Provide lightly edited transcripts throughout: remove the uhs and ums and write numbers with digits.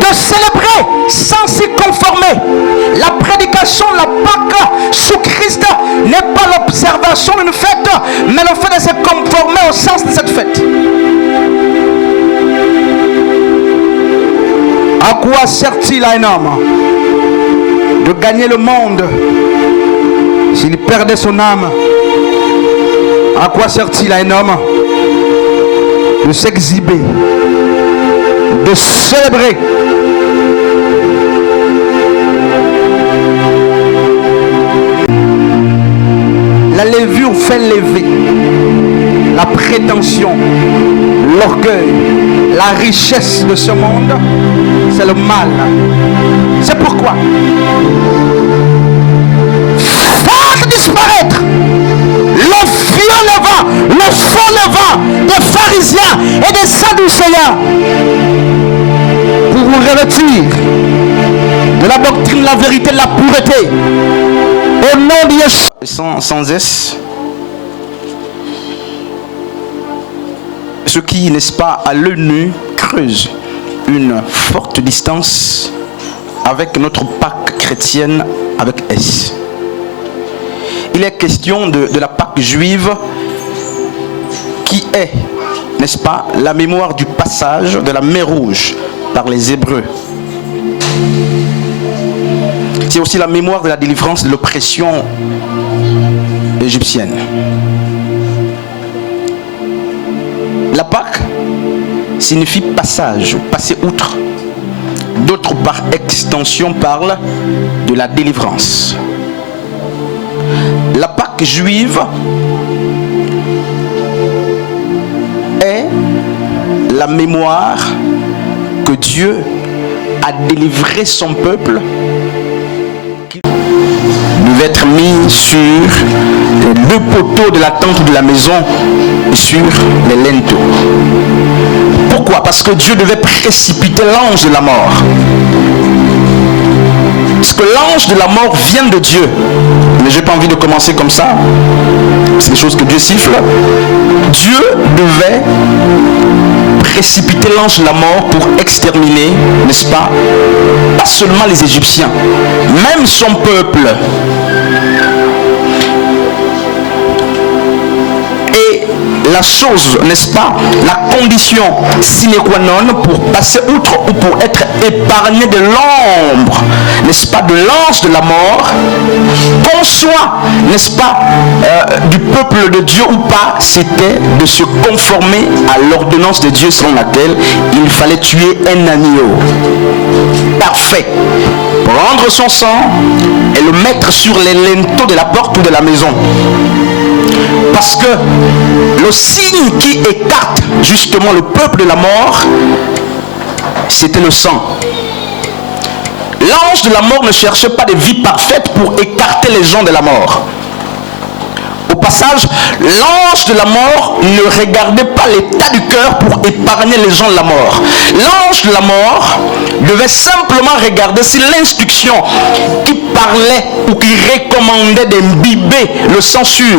de célébrer sans s'y conformer. La prédication, la Pâque sous Christ n'est pas l'observation d'une fête, mais le fait de se conformer au sens de cette fête. À quoi sert-il à un homme de gagner le monde s'il perdait son âme? À quoi sert-il à un homme de s'exhiber, de célébrer? La levure fait lever la prétention, l'orgueil, la richesse de ce monde. C'est le mal. C'est pourquoi faites disparaître le vieux levain, le faux levain des pharisiens et des sadducéens pour vous revêtir de la doctrine, la vérité, la pureté. Au nom de Yeshua. Sans S. Ce qui, n'est-ce pas, à l'œil nu, creuse une forte distance avec notre Pâque chrétienne avec S. Il est question de la Pâque juive qui est, n'est-ce pas, la mémoire du passage de la mer Rouge par les Hébreux. C'est aussi la mémoire de la délivrance de l'oppression égyptienne. La Pâque signifie passage, passer outre. D'autres par extension parlent de la délivrance. La Pâque juive est la mémoire que Dieu a délivré son peuple qui devait être mis sur les deux poteaux de la tente de la maison et sur les linteaux. Pourquoi? Parce que Dieu devait précipiter l'ange de la mort. Parce que l'ange de la mort vient de Dieu. Mais j'ai pas envie de commencer comme ça. C'est des choses que Dieu siffle. Dieu devait précipiter l'ange de la mort pour exterminer, n'est-ce pas, pas seulement les Égyptiens, même son peuple. Et la chose, n'est-ce pas, la condition sine qua non pour passer outre ou pour être épargné de l'ombre, n'est-ce pas, de l'ange de la mort, qu'on soit, n'est-ce pas, du peuple de Dieu ou pas, c'était de se conformer à l'ordonnance de Dieu selon laquelle il fallait tuer un agneau parfait, prendre son sang et le mettre sur les linteaux de la porte ou de la maison. Parce que le signe qui écarte justement le peuple de la mort, c'était le sang. L'ange de la mort ne cherchait pas de vie parfaite pour écarter les gens de la mort. Au passage, l'ange de la mort ne regardait pas l'état du cœur pour épargner les gens de la mort. L'ange de la mort devait simplement regarder si l'instruction qui parlait ou qui recommandait d'imbiber le sang sur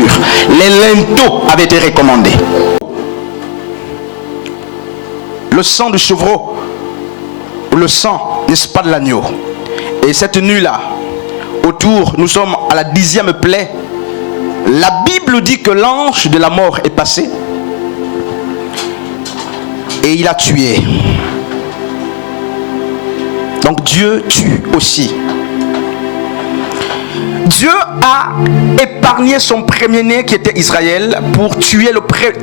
les linteaux avait été recommandée. Le sang du chevreau, ou le sang, n'est-ce pas, de l'agneau. Et cette nuit-là, autour, nous sommes à la 10e plaie. La Bible dit que l'ange de la mort est passé et il a tué. Donc Dieu tue aussi. Dieu a épargné son premier-né qui était Israël pour tuer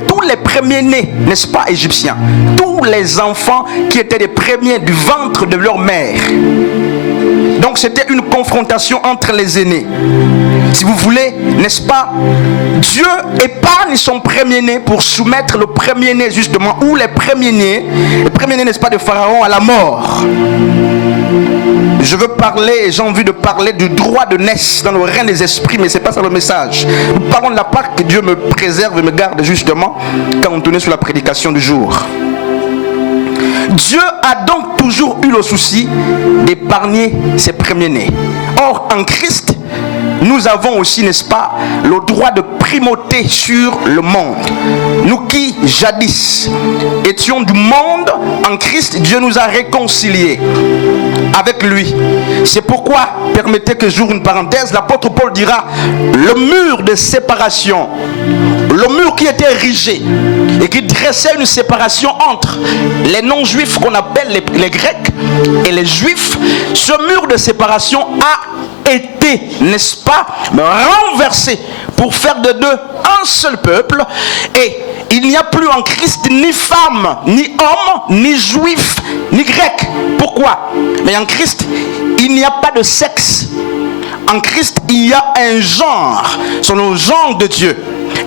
tous les premiers-nés, n'est-ce pas, égyptiens. Tous les enfants qui étaient les premiers du ventre de leur mère. Donc c'était une confrontation entre les aînés. Si vous voulez, n'est-ce pas, Dieu épargne son premier-né pour soumettre le premier-né justement, ou les premiers-nés, n'est-ce pas, de Pharaon à la mort. Je veux parler, j'ai envie de parler du droit de naissance dans le règne des esprits, mais ce n'est pas ça le message. Nous parlons de la Pâque, que Dieu me préserve et me garde justement quand on tournait sur la prédication du jour. Dieu a donc toujours eu le souci d'épargner ses premiers-nés. Or, en Christ, nous avons aussi, n'est-ce pas, le droit de primauté sur le monde. Nous qui, jadis, étions du monde, en Christ, Dieu nous a réconciliés avec lui. C'est pourquoi, permettez que j'ouvre une parenthèse, l'apôtre Paul dira, le mur de séparation, le mur qui était érigé et qui dressait une séparation entre les non-juifs qu'on appelle les Grecs et les Juifs, ce mur de séparation a été, n'est-ce pas, renversé pour faire de deux un seul peuple, et il n'y a plus en Christ ni femme, ni homme, ni juif, ni grec. Pourquoi? Mais en Christ, il n'y a pas de sexe. En Christ, il y a un genre. C'est le genre de Dieu.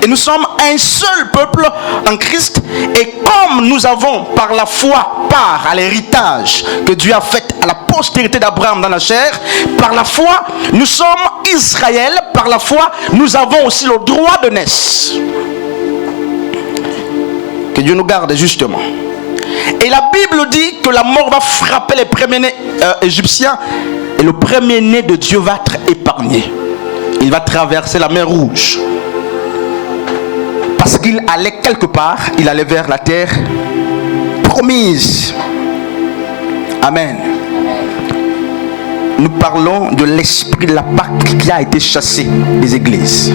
Et nous sommes un seul peuple en Christ. Et comme nous avons par la foi part à l'héritage que Dieu a fait à la postérité d'Abraham dans la chair, par la foi, nous sommes Israël. Par la foi, nous avons aussi le droit de naissance. Que Dieu nous garde justement. Et la Bible dit que la mort va frapper les premiers-nés égyptiens. Et le premier-né de Dieu va être épargné. Il va traverser la mer Rouge. Parce qu'il allait quelque part, il allait vers la terre promise. Amen. Nous parlons de l'esprit de la Pâque qui a été chassé des églises.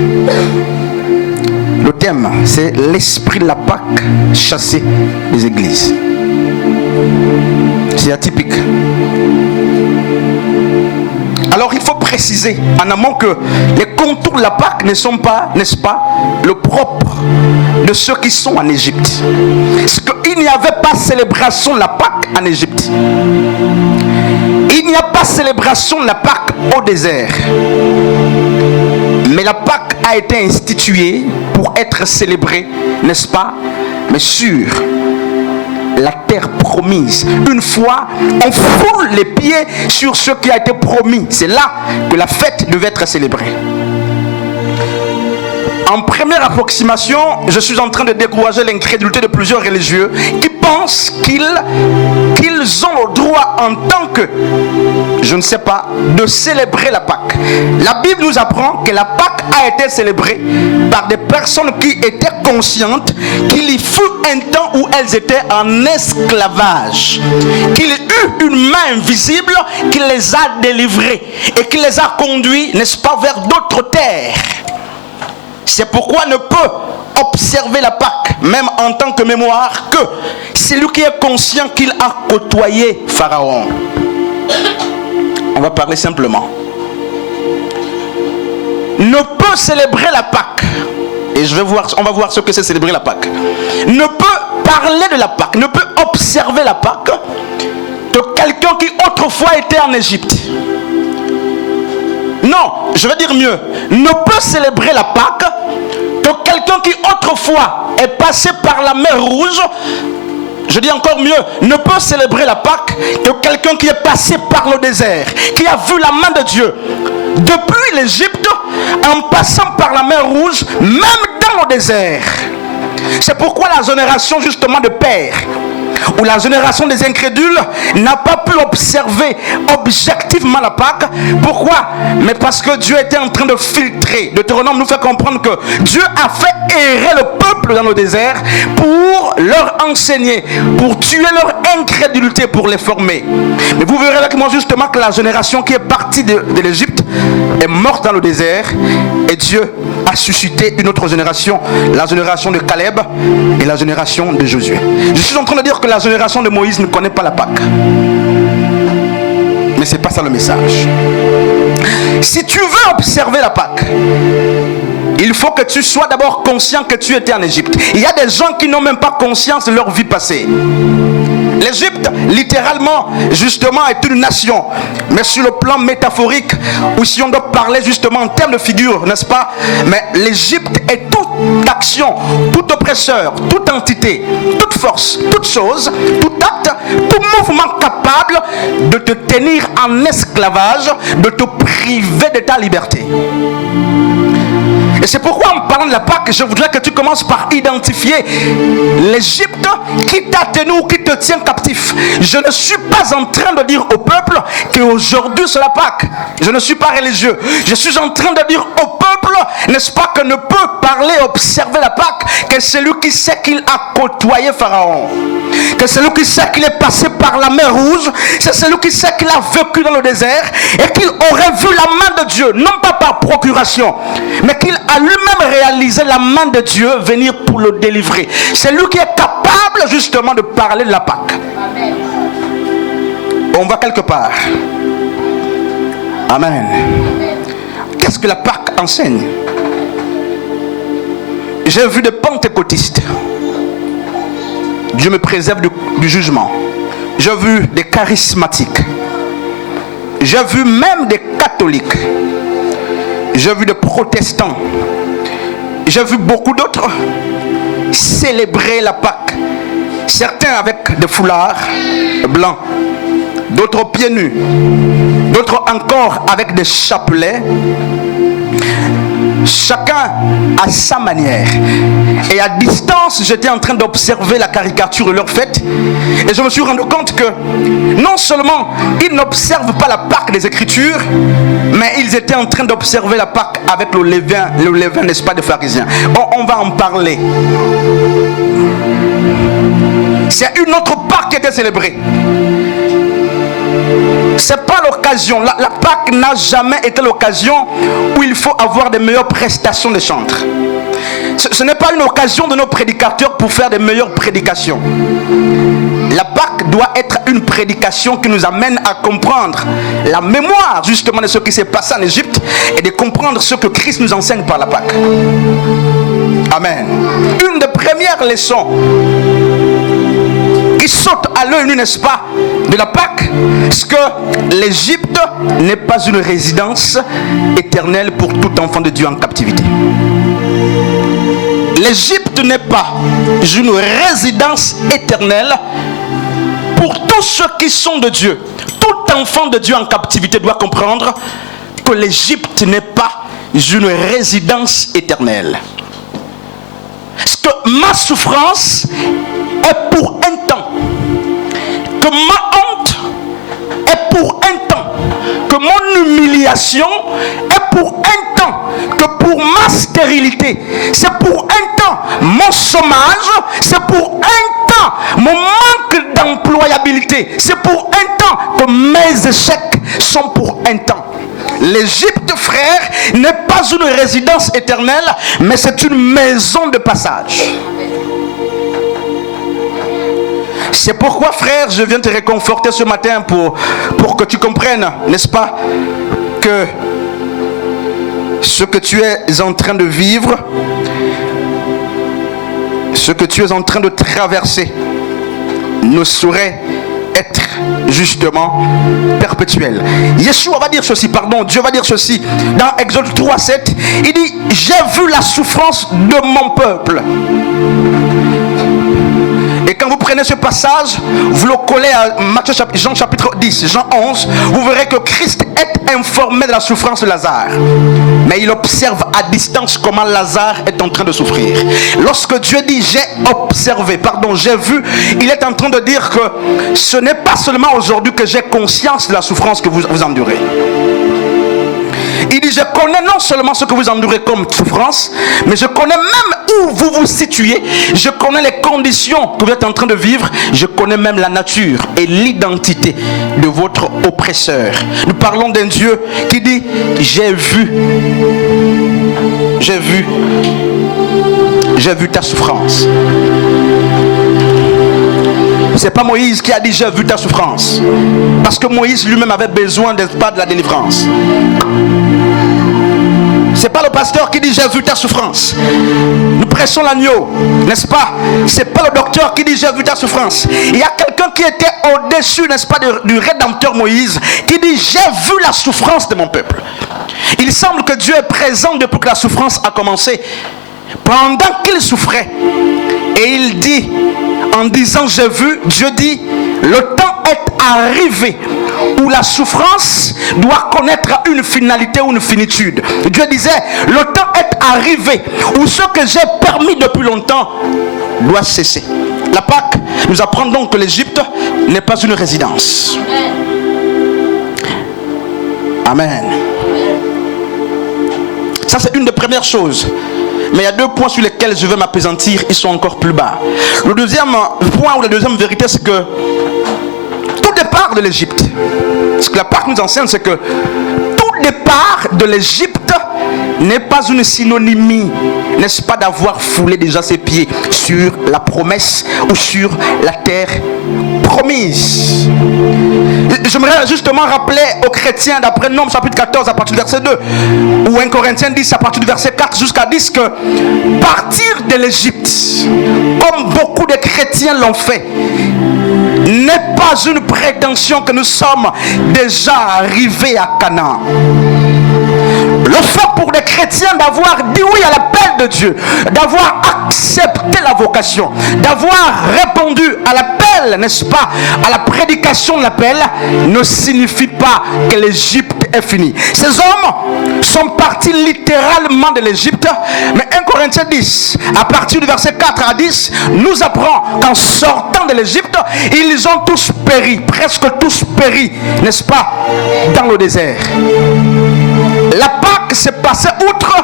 Le thème, c'est l'esprit de la Pâque chassé des églises. C'est atypique. Alors il faut préciser en amont que les contours de la Pâque ne sont pas, n'est-ce pas, le propre de ceux qui sont en Égypte. Parce qu'il n'y avait pas célébration de la Pâque en Égypte. Il n'y a pas célébration de la Pâque au désert. Mais la Pâque a été instituée pour être célébrée, n'est-ce pas, mais sur la terre promise. Une fois, on foule les pieds sur ce qui a été promis. C'est là que la fête devait être célébrée. En première approximation, je suis en train de décourager l'incrédulité de plusieurs religieux qui pensent qu'ils ont le droit en tant que, je ne sais pas, de célébrer la Pâque. La Bible nous apprend que la Pâque a été célébrée par des personnes qui étaient conscientes qu'il y fut un temps où elles étaient en esclavage, qu'il y eut une main invisible qui les a délivrées et qui les a conduits, n'est-ce pas, vers d'autres terres. C'est pourquoi on ne peut observer la Pâque, même en tant que mémoire, que celui qui est conscient qu'il a côtoyé Pharaon. On va parler simplement. Ne peut célébrer la Pâque, et on va voir ce que c'est célébrer la Pâque. Ne peut parler de la Pâque, ne peut observer la Pâque de quelqu'un qui autrefois était en Égypte. Non, je veux dire mieux, ne peut célébrer la Pâque que quelqu'un qui autrefois est passé par la mer Rouge. Je dis encore mieux, ne peut célébrer la Pâque que quelqu'un qui est passé par le désert, qui a vu la main de Dieu depuis l'Égypte, en passant par la mer Rouge, même dans le désert. C'est pourquoi la génération justement de pères, où la génération des incrédules n'a pas pu observer objectivement la Pâque. Pourquoi? Mais parce que Dieu était en train de filtrer. Deutéronome nous fait comprendre que Dieu a fait errer le peuple dans le désert pour leur enseigner, pour tuer leur incrédulité, pour les former. Mais vous verrez avec moi justement que la génération qui est partie de l'Égypte est morte dans le désert, et Dieu a suscité une autre génération, la génération de Caleb et la génération de Josué. Je suis en train de dire que la génération de Moïse ne connaît pas la Pâque. Mais ce n'est pas ça le message. Si tu veux observer la Pâque, il faut que tu sois d'abord conscient que tu étais en Égypte. Il y a des gens qui n'ont même pas conscience de leur vie passée. L'Égypte, littéralement, justement, est une nation. Mais sur le plan métaphorique, ou si on doit parler justement en termes de figure, n'est-ce pas? Mais l'Égypte est toute action, tout oppresseur, toute entité, toute force, toute chose, tout acte, tout mouvement capable de te tenir en esclavage, de te priver de ta liberté. Et c'est pourquoi en parlant de la Pâque, je voudrais que tu commences par identifier l'Égypte qui t'a tenu ou qui te tient captif. Je ne suis pas en train de dire au peuple qu'aujourd'hui c'est la Pâque. Je ne suis pas religieux. Je suis en train de dire au peuple, n'est-ce pas, que ne peut parler, observer la Pâque que celui qui sait qu'il a côtoyé Pharaon. Que celui qui sait qu'il est passé par la mer Rouge, c'est celui qui sait qu'il a vécu dans le désert et qu'il aurait vu la main de Dieu, non pas par procuration, mais qu'il a lui-même réalisé la main de Dieu venir pour le délivrer. C'est lui qui est capable justement de parler de la Pâque. Amen. On va quelque part. Amen. Qu'est-ce que la Pâque enseigne? J'ai vu des pentecôtistes. Dieu me préserve du jugement. J'ai vu des charismatiques. J'ai vu même des catholiques. J'ai vu des protestants. J'ai vu beaucoup d'autres célébrer la Pâque. Certains avec des foulards blancs, d'autres pieds nus, d'autres encore avec des chapelets. Chacun à sa manière. Et à distance, j'étais en train d'observer la caricature de leur fête. Et je me suis rendu compte que non seulement ils n'observent pas la Pâque des Écritures, mais ils étaient en train d'observer la Pâque avec le levain, n'est-ce pas, des pharisiens. On va en parler. C'est une autre Pâque qui était célébrée. C'est pas l'occasion. La Pâque n'a jamais été l'occasion où il faut avoir des meilleures prestations de chantres. Ce n'est pas une occasion de nos prédicateurs pour faire des meilleures prédications. La Pâque doit être une prédication qui nous amène à comprendre la mémoire justement de ce qui s'est passé en Égypte et de comprendre ce que Christ nous enseigne par la Pâque. Amen. Une des premières leçons qui saute à l'œil nu, n'est-ce pas, de la Pâque, c'est que l'Égypte n'est pas une résidence éternelle pour tout enfant de Dieu en captivité. L'Égypte n'est pas une résidence éternelle pour tous ceux qui sont de Dieu. Tout enfant de Dieu en captivité doit comprendre que l'Égypte n'est pas une résidence éternelle. Parce que ma souffrance est pour un temps, que ma honte est pour un temps, que mon humiliation est pour un temps, que pour ma stérilité c'est pour un temps, mon chômage c'est pour un temps, mon manque d'employabilité c'est pour un temps, que mes échecs sont pour un temps. L'Égypte, frère, n'est pas une résidence éternelle, mais c'est une maison de passage. C'est pourquoi, frère, je viens te réconforter ce matin pour que tu comprennes, n'est-ce pas, que ce que tu es en train de vivre, ce que tu es en train de traverser, ne saurait être justement perpétuel. Yeshua va dire ceci, Dieu va dire ceci dans Exode 3:7. Il dit: j'ai vu la souffrance de mon peuple. Et quand vous prenez ce passage, vous le collez à Jean chapitre 10, Jean 11, vous verrez que Christ est informé de la souffrance de Lazare. Mais il observe à distance comment Lazare est en train de souffrir. Lorsque Dieu dit j'ai vu, il est en train de dire que ce n'est pas seulement aujourd'hui que j'ai conscience de la souffrance que vous endurez. Il dit: je connais non seulement ce que vous endurez comme souffrance, mais je connais même où vous vous situez. Je connais les conditions que vous êtes en train de vivre. Je connais même la nature et l'identité de votre oppresseur. Nous parlons d'un Dieu qui dit: j'ai vu ta souffrance. C'est pas Moïse qui a dit: j'ai vu ta souffrance, parce que Moïse lui-même avait besoin de la délivrance. C'est pas le pasteur qui dit: j'ai vu ta souffrance. Nous pressons l'agneau, n'est-ce pas? C'est pas le docteur qui dit: j'ai vu ta souffrance. Il y a quelqu'un qui était au-dessus, n'est-ce pas, du rédempteur Moïse, qui dit: j'ai vu la souffrance de mon peuple. Il semble que Dieu est présent depuis que la souffrance a commencé, pendant qu'il souffrait. Et il dit, en disant: j'ai vu, Dieu dit: le temps est arrivé où la souffrance doit connaître une finalité ou une finitude. Dieu disait, le temps est arrivé où ce que j'ai permis depuis longtemps doit cesser. La Pâque nous apprend donc que l'Égypte n'est pas une résidence. Amen. Ça, c'est une des premières choses. Mais il y a deux points sur lesquels je vais m'appesantir. Ils sont encore plus bas. Le deuxième point ou la deuxième vérité, c'est que tout départ de l'Égypte, ce que la Pâque nous enseigne, c'est que tout départ de l'Égypte n'est pas une synonymie, n'est-ce pas, d'avoir foulé déjà ses pieds sur la promesse ou sur la terre promise. J'aimerais justement rappeler aux chrétiens d'après Nombres chapitre 14 à partir du verset 2 ou 1 Corinthiens 10 à partir du verset 4 jusqu'à 10 que partir de l'Égypte, comme beaucoup de chrétiens l'ont fait, n'est pas une prétention que nous sommes déjà arrivés à Canaan. Le fait pour les chrétiens d'avoir dit oui à l'appel de Dieu, d'avoir accepté la vocation, d'avoir répondu à l'appel, n'est-ce pas, à la prédication de l'appel, ne signifie pas que l'Égypte est finie. Ces hommes sont partis littéralement de l'Égypte, mais 1 Corinthiens 10, à partir du verset 4 à 10, nous apprend qu'en sortant de l'Égypte, ils ont tous péri, presque tous péri, n'est-ce pas, dans le désert. La Pâque s'est passée outre,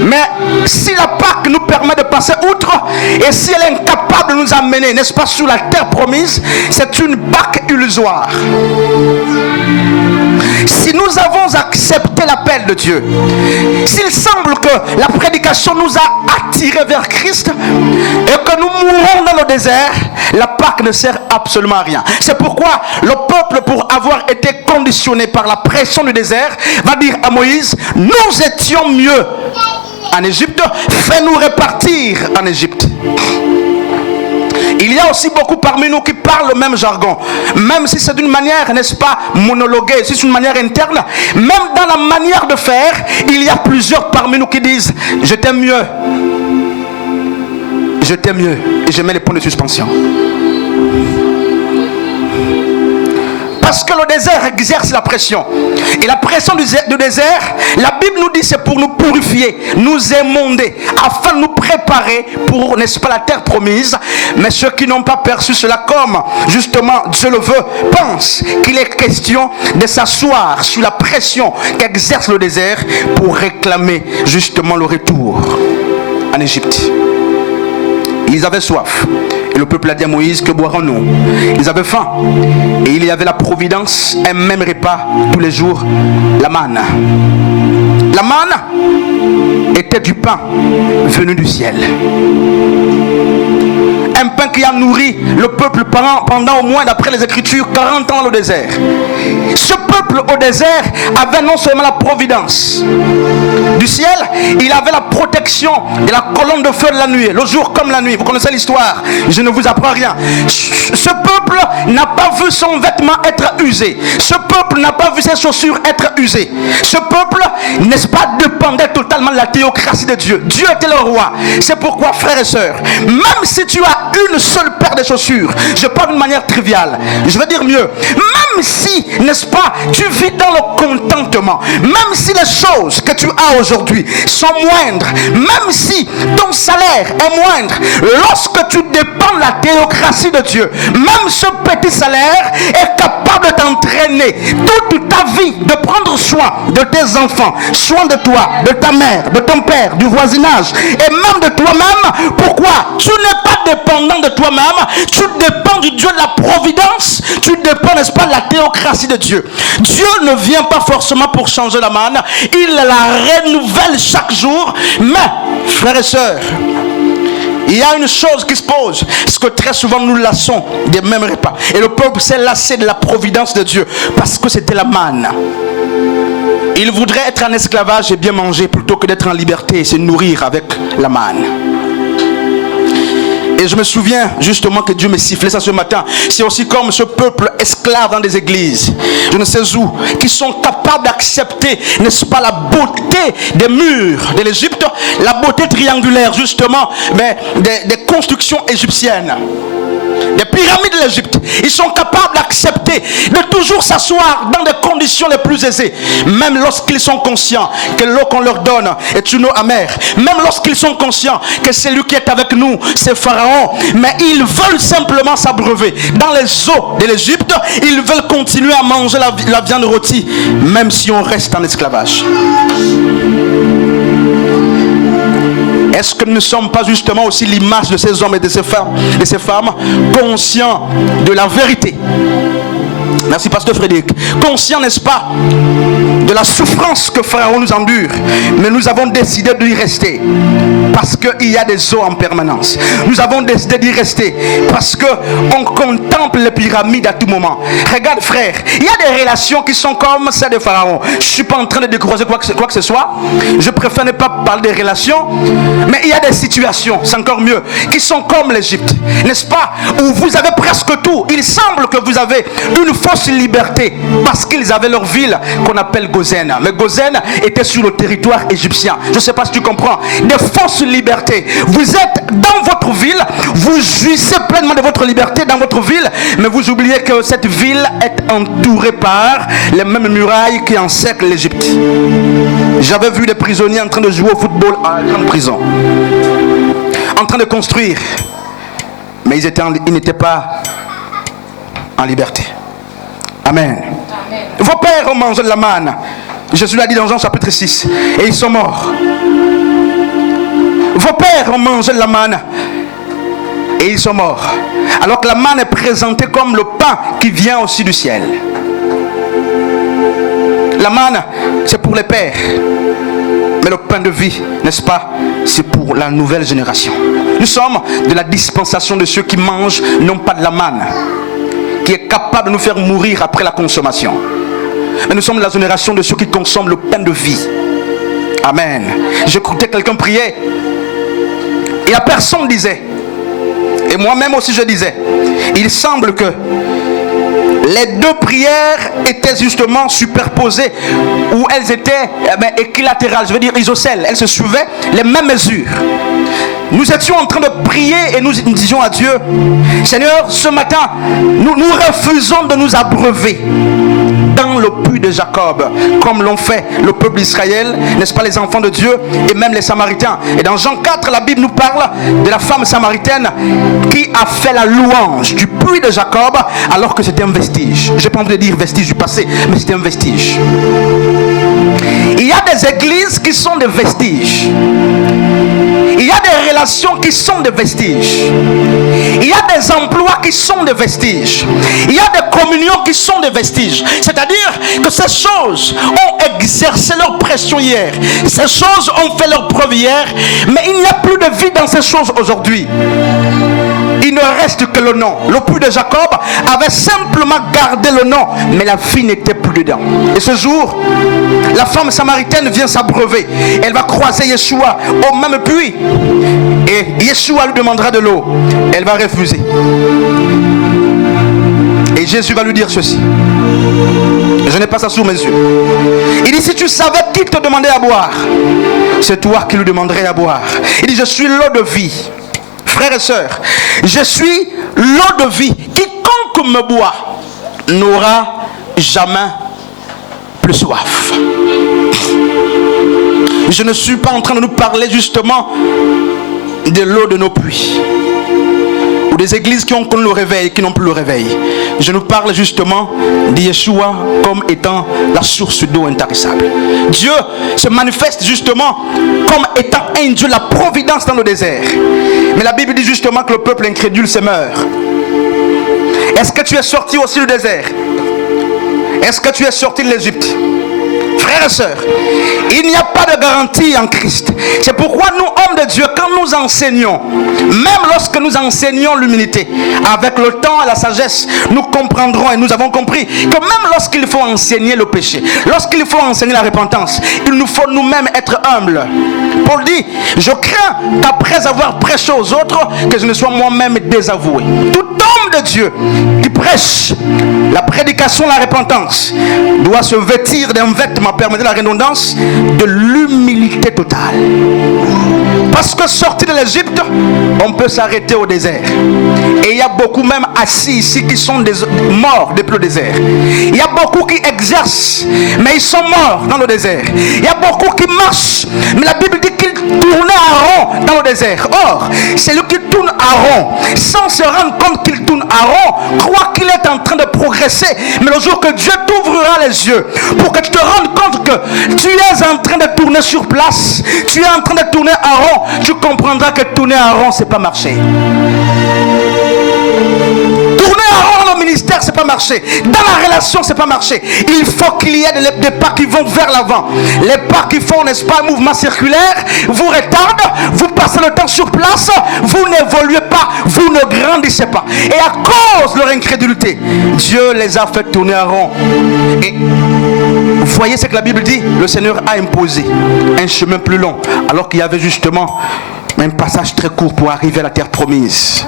mais si la Pâque nous permet de passer outre, et si elle est incapable de nous amener, n'est-ce pas, sur la terre promise, c'est une Pâque illusoire. Si nous avons accepté l'appel de Dieu, s'il semble que la prédication nous a attirés vers Christ et que nous mourons dans le désert, la Pâque ne sert absolument à rien. C'est pourquoi le peuple, pour avoir été conditionné par la pression du désert, va dire à Moïse, nous étions mieux en Égypte, fais-nous répartir en Égypte. Il y a aussi beaucoup parmi nous qui parlent le même jargon, même si c'est d'une manière, n'est-ce pas, monologuée, si c'est une manière interne, même dans la manière de faire, il y a plusieurs parmi nous qui disent « je t'aime mieux ». Je t'aime mieux. Et je mets les points de suspension. Parce que le désert exerce la pression. Et la pression du désert, la Bible nous dit, c'est pour nous purifier, nous émonder, afin de nous préparer pour, n'est-ce pas, la terre promise. Mais ceux qui n'ont pas perçu cela comme, justement, Dieu le veut, pensent qu'il est question de s'asseoir sur la pression qu'exerce le désert pour réclamer, justement, le retour en Égypte. Ils avaient soif. Et le peuple a dit à Moïse, que boirons-nous? Ils avaient faim. Et il y avait la providence, un même repas tous les jours, la manne. La manne était du pain venu du ciel. Un pain qui a nourri le peuple pendant au moins, d'après les Écritures, 40 ans dans le désert. Ce peuple au désert avait non seulement la providence du ciel, il avait la protection de la colonne de feu de la nuit, le jour comme la nuit. Vous connaissez l'histoire, je ne vous apprends rien. Ce peuple n'a pas vu son vêtement être usé. Ce peuple n'a pas vu ses chaussures être usées. Ce peuple, n'est-ce pas, dépendait totalement de la théocratie de Dieu. Dieu était le roi. C'est pourquoi, frères et sœurs, même si tu as une seule paire de chaussures, je parle d'une manière triviale, je veux dire mieux, même si, n'est-ce pas, tu vis dans le contentement, même si les choses que tu as aujourd'hui sont moindres, même si ton salaire est moindre, lorsque tu dépends de la théocratie de Dieu, même ce petit salaire est capable de t'entraîner toute ta vie, de prendre soin de tes enfants, soin de toi, de ta mère, de ton père, du voisinage et même de toi-même. Pourquoi? Tu n'es pas dépendant de toi-même, tu dépends du Dieu de la providence, tu dépends, n'est-ce pas, de la théocratie de Dieu. Dieu ne vient pas forcément pour changer la manne, il la renouvelle chaque jour. Mais, frères et sœurs, il y a une chose qui se pose, c'est que très souvent nous lassons des mêmes repas. Et le peuple s'est lassé de la providence de Dieu parce que c'était la manne. Il voudrait être en esclavage et bien manger plutôt que d'être en liberté et se nourrir avec la manne. Et je me souviens justement que Dieu me sifflait ça ce matin. C'est aussi comme ce peuple esclave dans des églises, je ne sais où, qui sont capables d'accepter, n'est-ce pas, la beauté des murs de l'Égypte, la beauté triangulaire justement, mais des constructions égyptiennes. Des pyramides de l'Égypte, ils sont capables d'accepter de toujours s'asseoir dans des conditions les plus aisées, même lorsqu'ils sont conscients que l'eau qu'on leur donne est une eau amère, même lorsqu'ils sont conscients que celui qui est avec nous c'est Pharaon, mais ils veulent simplement s'abreuver dans les eaux de l'Égypte. Ils veulent continuer à manger la viande rôtie, même si on reste en esclavage. Est-ce que nous ne sommes pas justement aussi l'image de ces hommes et de ces femmes conscients de la vérité? Merci pasteur Frédéric. Conscients, n'est-ce pas, de la souffrance que Pharaon nous endure, mais nous avons décidé d'y rester parce qu'il y a des eaux en permanence. Nous avons décidé d'y rester parce qu'on contemple les pyramides à tout moment. Regarde frère, il y a des relations qui sont comme celles de Pharaon. Je ne suis pas en train de décourager quoi que ce soit. Je préfère ne pas parler des relations, mais il y a des situations, c'est encore mieux, qui sont comme l'Égypte, n'est-ce pas, où vous avez presque tout. Il semble que vous avez une fausse liberté parce qu'ils avaient leur ville qu'on appelle Gozen. Mais Gozen était sur le territoire égyptien. Je ne sais pas si tu comprends. Des fausses libertés. Vous êtes dans votre ville, vous jouissez pleinement de votre liberté dans votre ville, mais vous oubliez que cette ville est entourée par les mêmes murailles qui encerclent l'Égypte. J'avais vu des prisonniers en train de jouer au football en grande prison, en train de construire, mais ils n'étaient pas en liberté. Amen. Amen. Vos pères ont mangé de la manne. Jésus l'a dit dans Jean chapitre 6. Et ils sont morts. Vos pères ont mangé de la manne. Et ils sont morts. Alors que la manne est présentée comme le pain qui vient aussi du ciel. La manne, c'est pour les pères. Mais le pain de vie, n'est-ce pas, c'est pour la nouvelle génération. Nous sommes de la dispensation de ceux qui mangent non pas de la manne, qui est capable de nous faire mourir après la consommation. Mais nous sommes la génération de ceux qui consomment le pain de vie. Amen. J'écoutais quelqu'un prier et la personne disait, et moi-même aussi je disais, il semble que les deux prières étaient justement superposées, ou elles étaient équilatérales, je veux dire isocèles, elles se suivaient les mêmes mesures. Nous étions en train de prier et nous disions à Dieu, Seigneur, ce matin, nous refusons de nous abreuver dans le puits de Jacob, comme l'ont fait le peuple d'Israël, n'est-ce pas, les enfants de Dieu et même les Samaritains. Et dans Jean 4, la Bible nous parle de la femme samaritaine qui a fait la louange du puits de Jacob alors que c'était un vestige. Je n'ai pas envie de dire vestige du passé, mais c'était un vestige. Il y a des églises qui sont des vestiges. Il y a des relations qui sont des vestiges. Il y a des emplois qui sont des vestiges. Il y a des communions qui sont des vestiges. C'est-à-dire que ces choses ont exercé leur pression hier. Ces choses ont fait leur preuve hier. Mais il n'y a plus de vie dans ces choses aujourd'hui. Il ne reste que le nom. Le puits de Jacob avait simplement gardé le nom, mais la vie n'était plus dedans. Et ce jour, la femme samaritaine vient s'abreuver. Elle va croiser Yeshua au même puits. Et Yeshua lui demandera de l'eau. Elle va refuser. Et Jésus va lui dire ceci. Je n'ai pas ça sous mes yeux. Il dit, si tu savais qui te demandait à boire, c'est toi qui lui demanderais à boire. Il dit, je suis l'eau de vie. Frères et sœurs, je suis l'eau de vie. Quiconque me boit n'aura jamais plus soif. Je ne suis pas en train de nous parler justement de l'eau de nos puits ou des églises qui ont connu le réveil, qui n'ont plus le réveil. Je nous parle justement de Yeshua comme étant la source d'eau intarissable. Dieu se manifeste justement comme étant un Dieu, la providence dans le désert. Mais la Bible dit justement que le peuple incrédule se meurt. Est-ce que tu es sorti aussi du désert? Est-ce que tu es sorti de l'Égypte? Frères et sœurs, il n'y a pas de garantie en Christ. C'est pourquoi nous, hommes de Dieu, quand nous enseignons, même lorsque nous enseignons l'humilité, avec le temps et la sagesse, nous comprendrons et nous avons compris que même lorsqu'il faut enseigner le péché, lorsqu'il faut enseigner la repentance, il nous faut nous-mêmes être humbles. Paul dit, je crains qu'après avoir prêché aux autres, que je ne sois moi-même désavoué. Tout homme de Dieu qui prêche la prédication, la repentance, doit se vêtir d'un vêtement, permettez la redondance, de l'humilité humilité totale. Parce que sorti de l'Égypte, on peut s'arrêter au désert. Et il y a beaucoup même assis ici qui sont morts depuis le désert. Il y a beaucoup qui exercent, mais ils sont morts dans le désert. Il y a beaucoup qui marchent, mais la Bible dit qu'ils tournaient à rond dans le désert. Or, c'est lui qui tourne à rond, sans se rendre compte qu'il tourne à rond, croit qu'il est en train de progresser. Mais le jour que Dieu t'ouvrira les yeux, pour que tu te rendes compte que tu es en train de tourner sur place, tu es en train de tourner à rond, tu comprendras que tourner à rond, c'est pas marcher. Tourner à rond dans le ministère, c'est pas marcher. Dans la relation, c'est pas marcher. Il faut qu'il y ait des pas qui vont vers l'avant. Les pas qui font, n'est-ce pas, un mouvement circulaire, vous retardent, vous passez le temps sur place, vous n'évoluez pas, vous ne grandissez pas. Et à cause de leur incrédulité, Dieu les a fait tourner à rond. Et vous voyez ce que la Bible dit? Le Seigneur a imposé un chemin plus long, alors qu'il y avait justement un passage très court pour arriver à la terre promise.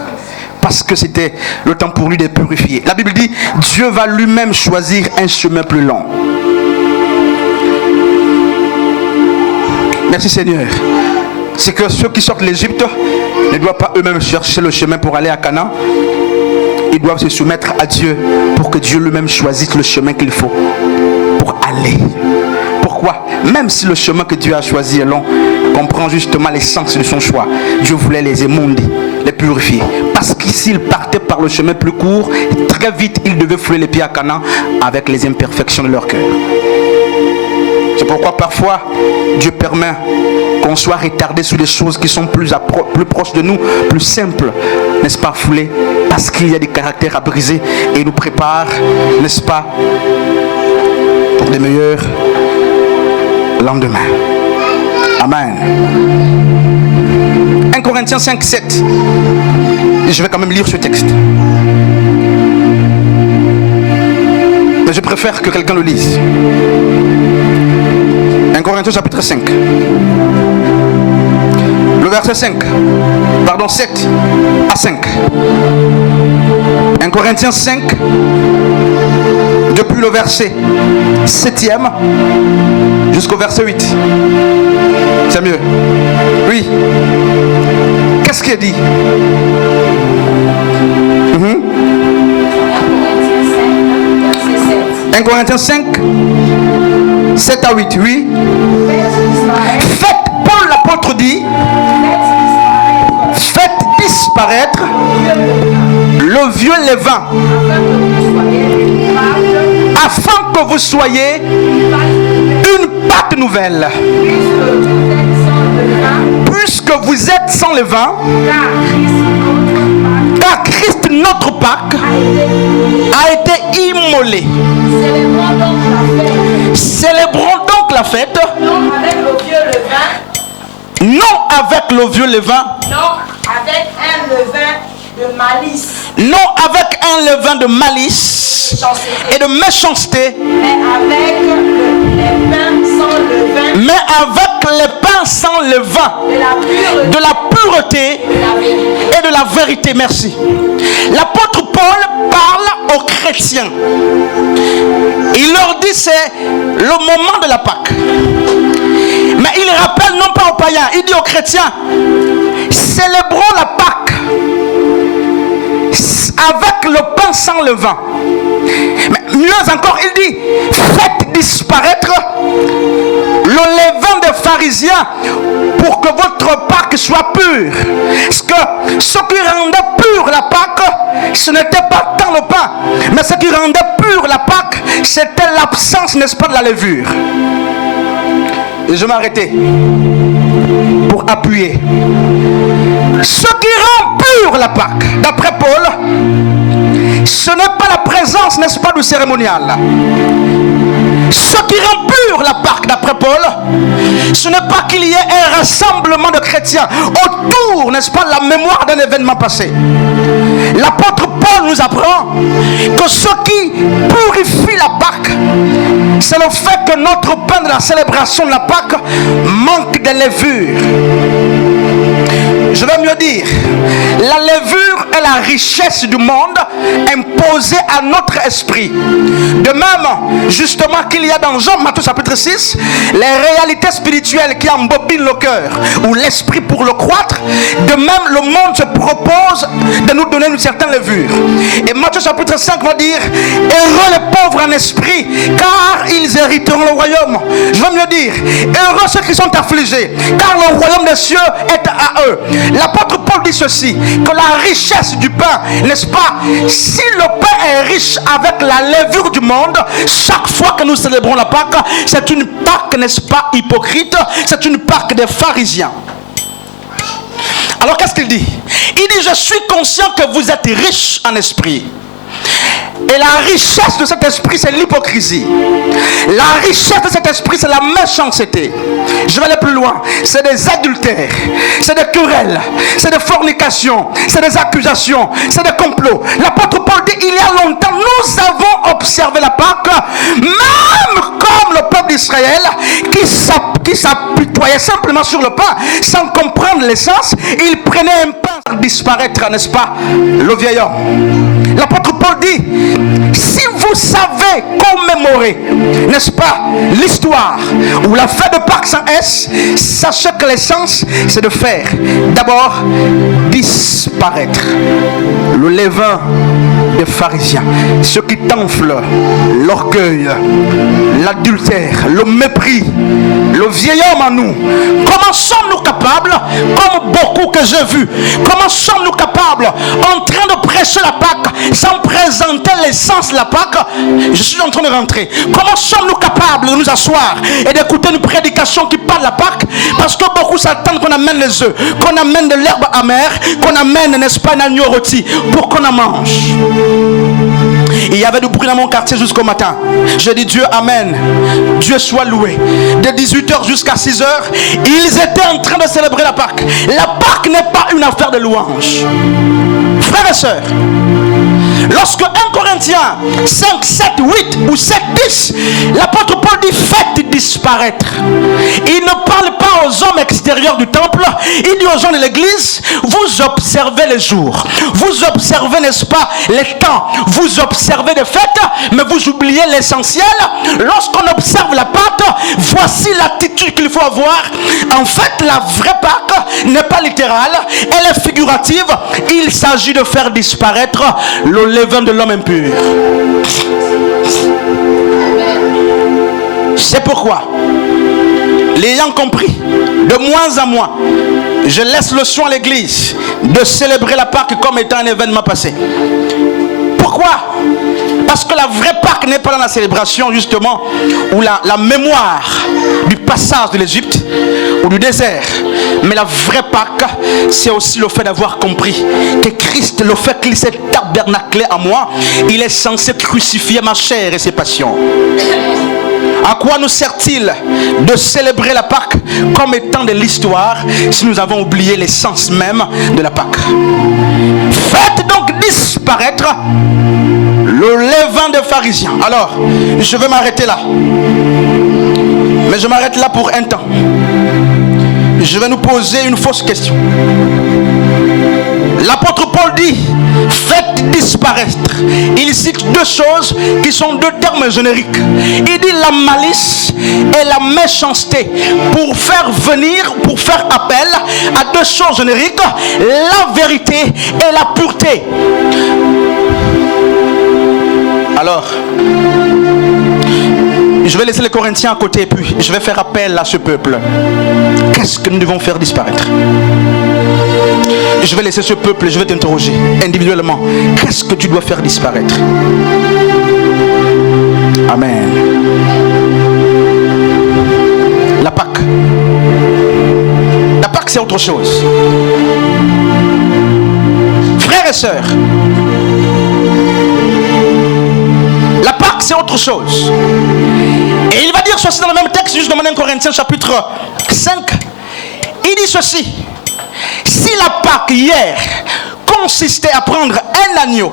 Parce que c'était le temps pour lui de purifier. La Bible dit, Dieu va lui-même choisir un chemin plus long. Merci Seigneur. C'est que ceux qui sortent de l'Égypte ne doivent pas eux-mêmes chercher le chemin pour aller à Canaan. Ils doivent se soumettre à Dieu pour que Dieu lui-même choisisse le chemin qu'il faut pour aller. Pourquoi? Même si le chemin que Dieu a choisi est long, comprend justement l'essence de son choix. Dieu voulait les émonder, les purifier. Parce que s'ils partaient par le chemin plus court, très vite ils devaient fouler les pieds à Canaan avec les imperfections de leur cœur. C'est pourquoi parfois Dieu permet qu'on soit retardé sur des choses qui sont plus proches de nous, plus simples, n'est-ce pas, foulées, parce qu'il y a des caractères à briser et il nous prépare, n'est-ce pas, pour des meilleurs lendemains. Amen. 1 Corinthiens 5, 7. Je vais quand même lire ce texte. Mais je préfère que quelqu'un le lise. 1 Corinthiens chapitre 5. Le verset 5. Pardon, 7 à 5. 1 Corinthiens 5. Depuis le verset 7e jusqu'au verset 8. C'est mieux. Oui. Qu'est-ce qu'il dit? 1 Corinthiens 5, 7 à 8. Oui. Faites, Paul l'apôtre dit, faites disparaître le vieux levain, afin que vous soyez une pâte nouvelle. Puisque vous êtes sans levain, car Christ notre Pâque a été immolé. Célébrons donc la fête. Non avec le vieux levain. Non avec un levain de malice. Non avec un levain de malice et de méchanceté. Mais avec les pains sans levain. De la pureté et de la vérité. Merci. L'apôtre Paul parle aux chrétiens. Il leur dit c'est le moment de la Pâque. Mais il rappelle non pas aux païens, il dit aux chrétiens, célébrons la Pâque avec le pain sans levain. Mais mieux encore, il dit, faites disparaître le levain des pharisiens pour que votre Pâque soit pure. Parce que ce qui rendait pure la Pâque, ce n'était pas tant le pain, mais ce qui rendait pure la Pâque, c'était l'absence, n'est-ce pas, de la levure. Et je vais m'arrêter pour appuyer. Ce qui rend pure la Pâque, d'après Paul, ce n'est pas la présence, n'est-ce pas, du cérémonial. Ce qui rend pure la Pâque, d'après Paul, ce n'est pas qu'il y ait un rassemblement de chrétiens autour, n'est-ce pas, la mémoire d'un événement passé. L'apôtre Paul nous apprend que ce qui purifie la Pâque, c'est le fait que notre pain de la célébration de la Pâque manque de levure. Je vais mieux dire, la levure est la richesse du monde imposée à notre esprit. De même, justement qu'il y a dans Jean, Matthieu chapitre 6, les réalités spirituelles qui embobinent le cœur ou l'esprit pour le croître. De même, le monde se propose de nous donner une certaine levure. Et Matthieu chapitre 5 va dire: heureux les pauvres en esprit, car ils hériteront le royaume. Je veux mieux dire, heureux ceux qui sont affligés, car le royaume des cieux est à eux. L'apôtre Paul dit ceci, que la richesse du pain, n'est-ce pas, si le pain est riche avec la levure du monde, chaque fois que nous célébrons la Pâque, c'est une Pâque, n'est-ce pas, hypocrite, c'est une Pâque des pharisiens. Alors qu'est-ce qu'il dit? Il dit: je suis conscient que vous êtes riches en esprit. Et la richesse de cet esprit, c'est l'hypocrisie. La richesse de cet esprit, c'est la méchanceté. Je vais aller plus loin. C'est des adultères, c'est des querelles, c'est des fornications, c'est des accusations, c'est des complots. L'apôtre Paul dit: il y a longtemps, nous avons observé la Pâque, même comme le peuple d'Israël, qui s'apitoyait simplement sur le pain, sans comprendre l'essence. Il prenait un pain pour disparaître, n'est-ce pas, le vieil homme. L'apôtre Paul dit: si vous savez commémorer, n'est-ce pas, l'histoire ou la fête de Pâques sans S, sachez que l'essence, c'est de faire d'abord disparaître le levain des pharisiens, ceux qui t'enflent l'orgueil, l'adultère, le mépris, le vieil homme en nous. Comment sommes-nous capables, comme beaucoup que j'ai vu, comment sommes-nous capables, en train de prêcher la Pâque, sans présenter l'essence de la Pâque? Je suis en train de rentrer. Comment sommes-nous capables de nous asseoir et d'écouter une prédication qui parle de la Pâque? Parce que beaucoup s'attendent qu'on amène les œufs, qu'on amène de l'herbe amère, qu'on amène, n'est-ce pas, un agneau rôti, pour qu'on en mange. Il y avait du bruit dans mon quartier jusqu'au matin. J'ai dit: Dieu, amen. Dieu soit loué. De 18h jusqu'à 6h, ils étaient en train de célébrer la Pâque. La Pâque n'est pas une affaire de louange. Frères et sœurs, lorsque 1 Corinthiens 5, 7, 8 ou 7, 10, l'apôtre Paul dit: faites disparaître. Il ne parle pas aux hommes extérieurs du temple, il dit aux gens de l'église: vous observez les jours, vous observez, n'est-ce pas, les temps, vous observez des fêtes, mais vous oubliez l'essentiel. Lorsqu'on observe la Pâque, voici l'attitude qu'il faut avoir. En fait, la vraie Pâque n'est pas littérale, elle est figurative. Il s'agit de faire disparaître le levain de l'homme impur. C'est pourquoi, l'ayant compris, de moins en moins, je laisse le soin à l'église de célébrer la Pâque comme étant un événement passé. Pourquoi? Parce que la vraie Pâque n'est pas dans la célébration, justement, ou la mémoire du passage de l'Égypte ou du désert. Mais la vraie Pâque, c'est aussi le fait d'avoir compris que Christ, le fait qu'il s'est tabernaclé à moi, il est censé crucifier ma chair et ses passions. À quoi nous sert-il de célébrer la Pâque comme étant de l'histoire si nous avons oublié l'essence même de la Pâque? Faites donc disparaître le levain des pharisiens. Alors, je vais m'arrêter là. Mais je m'arrête là pour un temps. Je vais nous poser une fausse question. L'apôtre Paul dit: faites disparaître. Il cite deux choses qui sont deux termes génériques. Il dit la malice et la méchanceté pour faire venir, pour faire appel à deux choses génériques: la vérité et la pureté. Alors, je vais laisser les Corinthiens à côté et puis je vais faire appel à ce peuple. Qu'est-ce que nous devons faire disparaître? Je vais laisser ce peuple et je vais t'interroger individuellement. Qu'est-ce que tu dois faire disparaître? Amen. La Pâque. La Pâque, c'est autre chose. Frères et sœurs, la Pâque, c'est autre chose. Et il va dire ceci dans le même texte, juste dans 1 Corinthiens chapitre 5. Il dit ceci: si la Pâque hier consistait à prendre un agneau,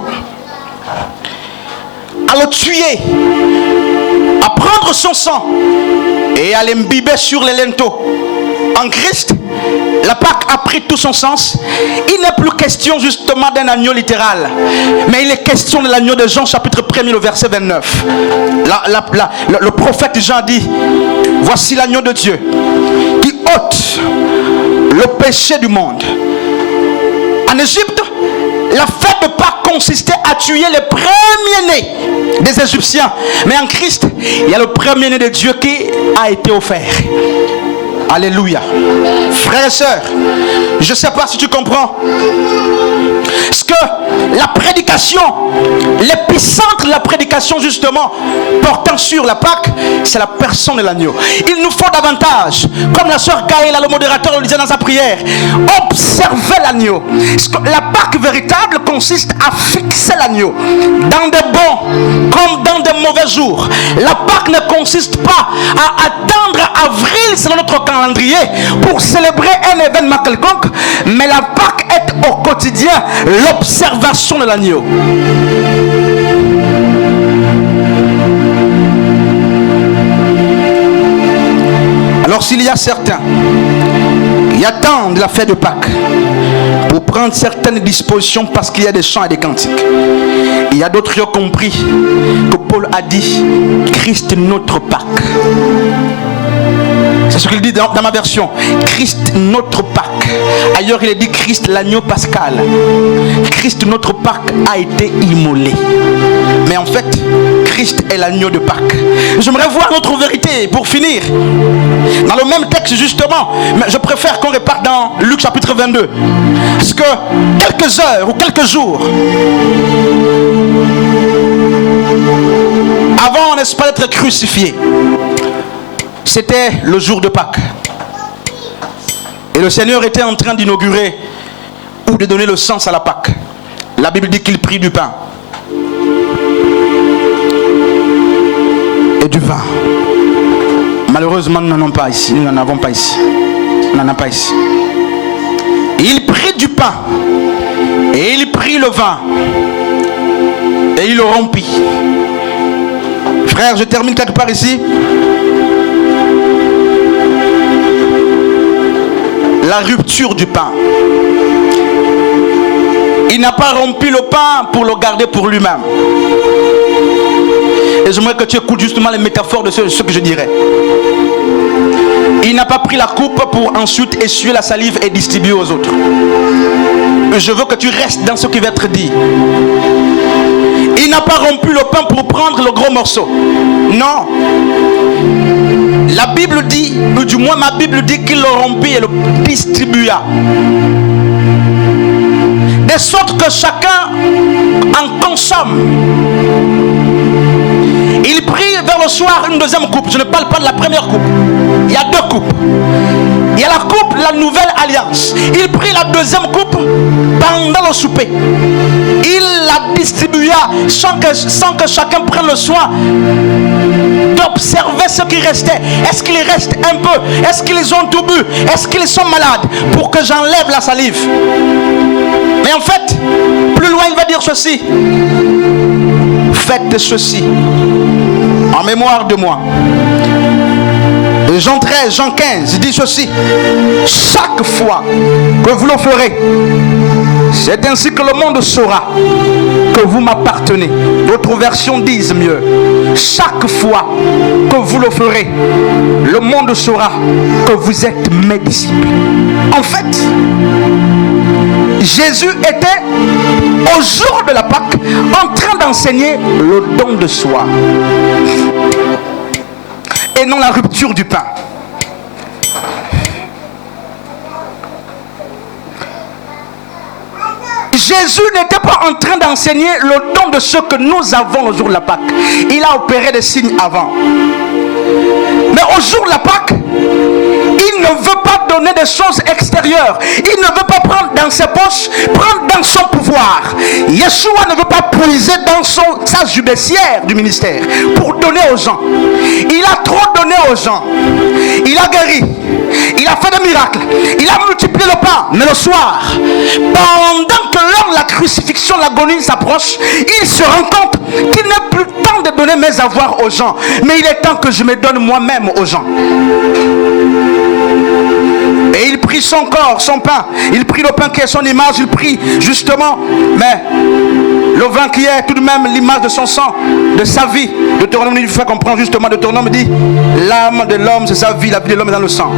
à le tuer, à prendre son sang et à l'imbiber sur les linteaux en Christ, la Pâque a pris tout son sens. Il n'est plus question justement d'un agneau littéral, mais il est question de l'agneau de Jean chapitre 1er, le verset 29. Le prophète Jean dit: voici l'agneau de Dieu qui ôte le péché du monde. En Égypte, la fête de Pâques consistait à tuer les premiers-nés des Égyptiens. Mais en Christ, il y a le premier-né de Dieu qui a été offert. Alléluia. Frères et sœurs, je ne sais pas si tu comprends. Parce que la prédication, l'épicentre de la prédication justement portant sur la Pâque, c'est la personne de l'agneau. Il nous faut davantage, comme la sœur Gaëla, le modérateur, le disait dans sa prière, observer l'agneau. La Pâque véritable consiste à fixer l'agneau dans de bons comme dans de mauvais jours. La Pâque ne consiste pas à attendre avril selon notre calendrier pour célébrer un événement quelconque, mais la Pâque est au quotidien l'observation de l'agneau. Alors s'il y a certains qui attendent la fête de Pâques pour prendre certaines dispositions parce qu'il y a des chants et des cantiques, il y a d'autres qui ont compris que Paul a dit Christ notre Pâque. C'est ce qu'il dit dans ma version. Christ notre Pâque. Ailleurs il est dit Christ l'agneau pascal. Christ notre Pâque a été immolé. Mais en fait, Christ est l'agneau de Pâques. J'aimerais voir notre vérité pour finir. Dans le même texte justement, mais je préfère qu'on reparte dans Luc chapitre 22. Parce que quelques heures ou quelques jours avant, n'est-ce pas, d'être crucifié, c'était le jour de Pâques. Et le Seigneur était en train d'inaugurer ou de donner le sens à la Pâque. La Bible dit qu'il prit du pain et du vin. Malheureusement, nous n'en avons pas ici. Nous n'en avons pas ici. On n'en a pas ici. Et il prit du pain et il prit le vin et il le rompit. Frère, je termine quelque part ici. La rupture du pain. Il n'a pas rompu le pain pour le garder pour lui-même. Et j'aimerais que tu écoutes justement les métaphores de ce que je dirais. Il n'a pas pris la coupe pour ensuite essuyer la salive et distribuer aux autres. Je veux que tu restes dans ce qui va être dit. Il n'a pas rompu le pain pour prendre le gros morceau. Non. La Bible dit, ou du moins ma Bible dit qu'il le rompit et le distribua. De sorte que chacun en consomme. Il prit vers le soir une deuxième coupe. Je ne parle pas de la première coupe. Il y a deux coupes. Il y a la coupe, la nouvelle alliance. Il prit la deuxième coupe pendant le souper. Il la distribua sans que chacun prenne le soin d'observer ce qui restait. Est-ce qu'il reste un peu? Est-ce qu'ils ont tout bu? Est-ce qu'ils sont malades? Pour que j'enlève la salive. Mais en fait, plus loin il va dire ceci. Faites ceci en mémoire de moi. Jean 13, Jean 15 dit ceci. Chaque fois que vous le ferez, c'est ainsi que le monde saura que vous m'appartenez. D'autres versions disent mieux. Chaque fois que vous le ferez, le monde saura que vous êtes mes disciples. En fait, Jésus était au jour de la Pâque en train d'enseigner le don de soi et non la rupture du pain. Jésus n'était pas en train d'enseigner le don de ce que nous avons le jour de la Pâque. Il a opéré des signes avant. Mais au jour de la Pâque, il ne veut pas donner des choses extérieures. Il ne veut pas prendre dans ses poches, prendre dans son pouvoir. Yeshua ne veut pas puiser dans sa jubessière du ministère pour donner aux gens. Il a trop donné aux gens. Il a guéri. Il a fait des miracles. Il a multiplié le pain. Mais le soir, pendant que l'heure de la crucifixion, l'agonie s'approche, il se rend compte qu'il n'est plus temps de donner mes avoirs aux gens. Mais il est temps que je me donne moi-même aux gens. Et il prit son corps, son pain. Il prit le pain qui est son image. Il prit justement, mais le vin qui est tout de même l'image de son sang, de sa vie. Deutéronome nous fait comprendre justement, Deutéronome dit, l'âme de l'homme c'est sa vie, la vie de l'homme est dans le sang.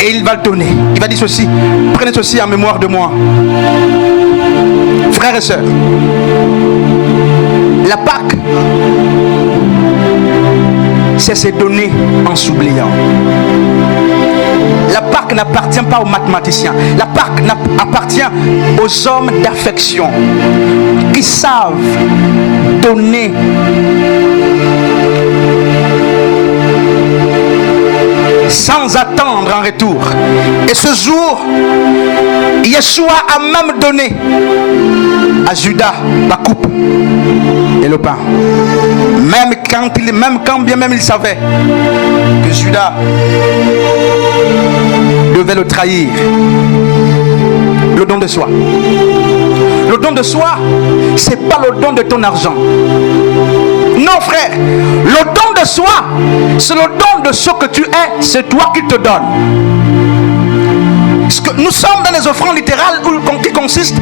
Et il va le donner. Il va dire ceci, prenez ceci en mémoire de moi. Frères et sœurs, la Pâque, c'est se donner en s'oubliant. La Pâque n'appartient pas aux mathématiciens. La Pâque appartient aux hommes d'affection qui savent donner sans attendre en retour. Et ce jour, Yeshua a même donné à Judas la coupe et le pain. Même quand bien même il savait que Judas devait le trahir. Le don de soi. Le don de soi, c'est pas le don de ton argent. Non frère, le don de soi, c'est le don de ce que tu es, c'est toi qui te donnes. Parce que nous sommes dans les offrandes littérales qui consistent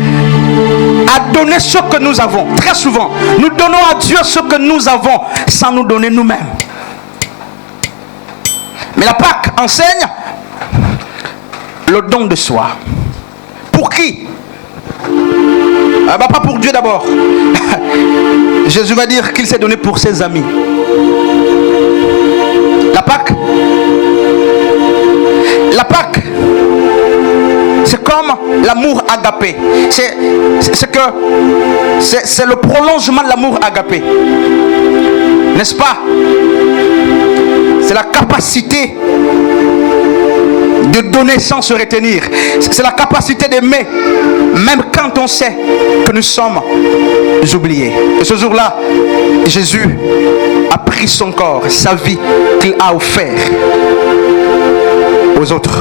à donner ce que nous avons. Très souvent, nous donnons à Dieu ce que nous avons sans nous donner nous-mêmes. Mais la Pâque enseigne le don de soi. Pour qui? Pas pour Dieu d'abord. Jésus va dire qu'il s'est donné pour ses amis. La Pâque, c'est comme l'amour agapé. C'est le prolongement de l'amour agapé. N'est-ce pas? C'est la capacité de donner sans se retenir. C'est la capacité d'aimer même quand on sait que nous sommes oubliés. Et ce jour-là, Jésus a pris son corps, sa vie qu'il a offert aux autres.